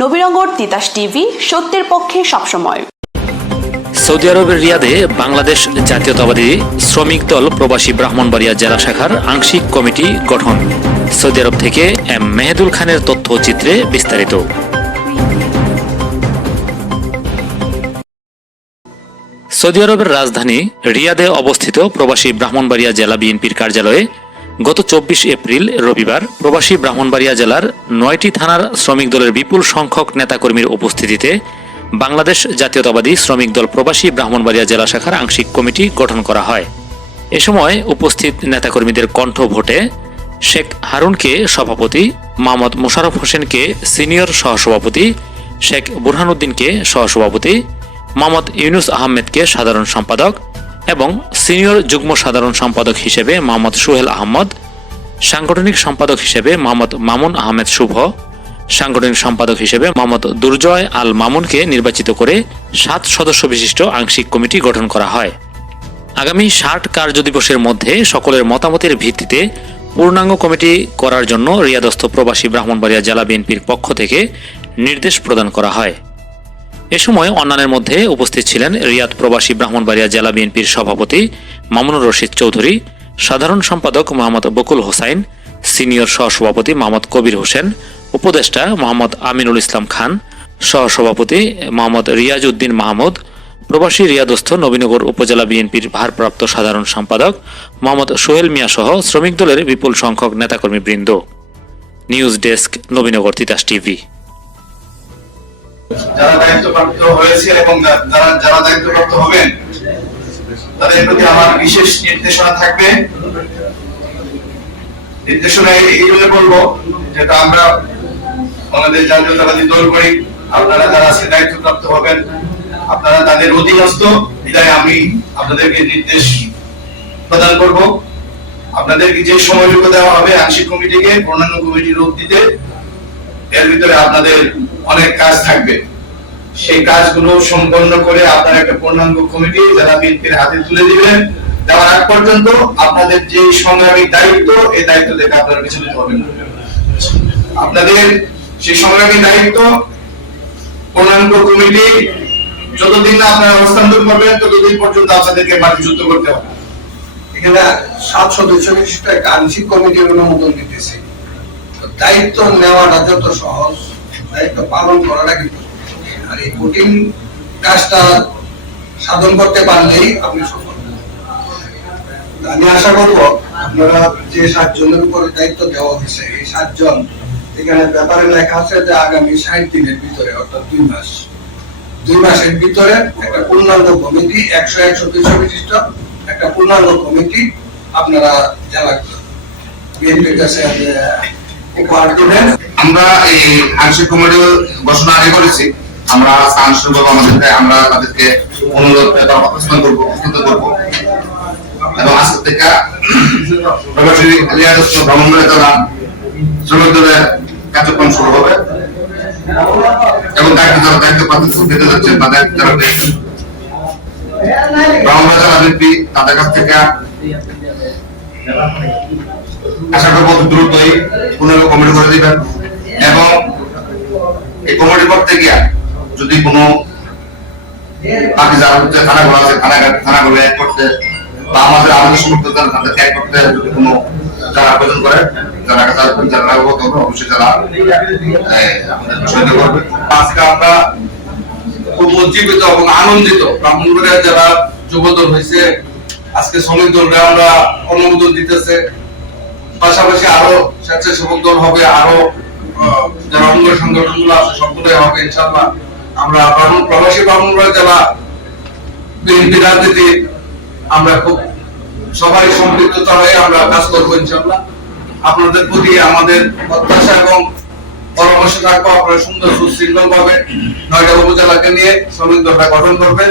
Nabinagar Titas TV, সত্যের পক্ষে সবসময়। সৌদি আরবের রিয়াদে বাংলাদেশ জাতীয়তাবাদী শ্রমিক দল প্রবাসী ব্রাহ্মণবাড়িয়া জেলা শাখার আংশিক কমিটি গঠন। সৌদি আরব থেকে এম মেহেদুল খানের তথ্যচিত্রে বিস্তারিত। সৌদি আরবের রাজধানী রিয়াদে অবস্থিত প্রবাসী ব্রাহ্মণবাড়িয়া জেলা বিএনপির কার্যালয়ে গত চব্বিশ এপ্রিল, রবিবার, প্রবাসী ব্রাহ্মণবাড়িয়া জেলার নয়টি থানার শ্রমিক দলের বিপুল সংখ্যক নেতাকর্মীর উপস্থিতিতে বাংলাদেশ জাতীয়তাবাদী শ্রমিক দল প্রবাসী ব্রাহ্মণবাড়িয়া জেলা শাখার আংশিক কমিটি গঠন করা হয়। এ সময় উপস্থিত নেতাকর্মীদের কণ্ঠ ভোটে শেখ হারুনকে সভাপতি, মোহাম্মদ মোশাররফ হোসেনকে সিনিয়র সহসভাপতি, শেখ বুরহানুদ্দিনকে সহসভাপতি, মোহাম্মদ ইউনুস আহমেদকে সাধারণ সম্পাদক এবং সিনিয়র যুগ্ম সাধারণ সম্পাদক হিসেবে মোহাম্মদ সুহেল আহমদ, সাংগঠনিক সম্পাদক হিসেবে মোহাম্মদ মামুন আহমেদ শুভ, সাংগঠনিক সম্পাদক হিসেবে মোহাম্মদ দুর্জয় আল মামুনকে নির্বাচিত করে সাত সদস্য বিশিষ্ট আংশিক কমিটি গঠন করা হয়। আগামী ষাট কার্যদিবসের মধ্যে সকলের মতামতের ভিত্তিতে পূর্ণাঙ্গ কমিটি করার জন্য রিয়াদস্থ প্রবাসী ব্রাহ্মণবাড়িয়া জেলা বিএনপির পক্ষ থেকে নির্দেশ প্রদান করা হয়। এ সময় অন্যান্যের মধ্যে উপস্থিত ছিলেন রিয়াদ প্রবাসী ব্রাহ্মণবাড়িয়া জেলা বিএনপির সভাপতি মামুনুর রশিদ চৌধুরী, সাধারণ সম্পাদক মোহাম্মদ বকুল হোসাইন, সিনিয়র সহসভাপতি মোহাম্মদ কবির হোসেন, উপদেষ্টা মোহাম্মদ আমিনুল ইসলাম খান, সহসভাপতি মোহাম্মদ রিয়াজ উদ্দিন মাহমুদ, প্রবাসী রিয়াদস্থ নবীনগর উপজেলা বিএনপির ভারপ্রাপ্ত সাধারণ সম্পাদক মোহাম্মদ সোহেল মিয়া সহ শ্রমিক দলের বিপুল সংখ্যক নেতাকর্মী বৃন্দ news desk Nabinagar Titas TV. যারা দায়িত্বপ্রাপ্ত হয়েছে এবং যারা যারা দায়িত্বপ্রাপ্ত হবেন, তাদের প্রতি আমার বিশেষ নির্দেশনা থাকবে। নির্দেশনা এই এই জন্য বলব যেটা আমরা আমাদের জাতীয়তাবাদী দল করি, আপনারা যারা আজকে দায়িত্বপ্রাপ্ত হবেন, আপনারা তাদের অধীনস্থ, বিদায় আমি আপনাদেরকে নির্দেশ প্রদান করব। আপনাদেরকে যে সময়টুকু দেওয়া হবে আংশিক কমিটিকে, অন্যান্য কমিটির রূপ দিতে এর ভিতরে আপনাদের অনেক কাজ থাকবে। সেই কাজগুলো সম্পন্ন করে আপনার একটা পূর্ণাঙ্গ কমিটি, যারা বিএনপির হাতে তুলে দিবেন, দেওয়ার আগ পর্যন্ত আপনাদের যে সংগ্রামী দায়িত্ব, এই দায়িত্ব থেকে আপনারা বিচলিত হবেন। আপনাদের সেই সংগ্রামী দায়িত্ব, পূর্ণাঙ্গ কমিটি, যতদিন না আপনারা হস্তান্তর করবেন, ততদিন পর্যন্ত আপনাদেরকে মাটি যুদ্ধ করতে হবে। এখানে সাত সদস্য বিশিষ্ট একটা আংশিক কমিটির অনুমোদন দিতেছে দায়িত্ব নেওয়াটা যত সহজ, দায়িত্ব পালন করাটা কিন্তু আর এই কঠিন কাজটা সাধন করতে পারলেই আপনি সফল আমি আশা করব আপনারা যে সাতজনের উপরে দায়িত্ব দেওয়া হয়েছে, এই সাতজন, এখানে ব্যাপারে লেখা আছে যে আগামী ষাট দিনের ভিতরে, অর্থাৎ দুই মাস, দুই মাসের ভিতরে একটা পূর্ণাঙ্গ কমিটি, একশো একশো সদস্য বিশিষ্ট একটা পূর্ণাঙ্গ কমিটি আপনারা জেলা বিএনপির কাছে আমরা এই ঘোষণা আগে করেছি। আমরা তাদেরকে ভ্রমণ করে তারা শ্রমিক কার্যক্রম শুরু হবে। এবং দায়িত্ব দায়িত্ব প্রাপ্ত পেতে যাচ্ছে, তাদের যারা পেয়েছেন ভ্রমণ বিপি তাদের কাছ থেকে আশা করব দ্রুতই পুনরায় করে দিবেন। এবং এই করতে গিয়ে যদি কোনো বাকি যারা হচ্ছে থানাগুলো আছে থানা থানাগুলো এক করতে বা আমাদের সমর্থ তাদেরকে এক করতে যদি কোনো যারা আবেদন করে, যারা কাছে যারা অবশ্যই আমাদের আজকে আমরা খুব উজ্জীবিত এবং আনন্দিত ব্রাহ্মণবাড়িয়া যারা যুবদল হয়েছে, আজকে শ্রমিক দলকে আমরা অনুমোদন দিতেছে। পাশাপাশি আরও স্বেচ্ছাসেবক দল হবে, আরও যারা অঙ্গ আছে হবে ইনশাল্লাহ আমরা প্রবাসী যারা বিএনপি রাজনীতি, আমরা খুব সবাই সম্পৃক্ততা হয়ে আমরা কাজ করব ইনশাল্লাহ আপনাদের প্রতি আমাদের প্রত্যাশা এবং পরামর্শ থাকব, আপনারা সুন্দর সুশৃঙ্খল ভাবে নয়টা উপজেলাকে নিয়ে শ্রমিক দলটা গঠন করবেন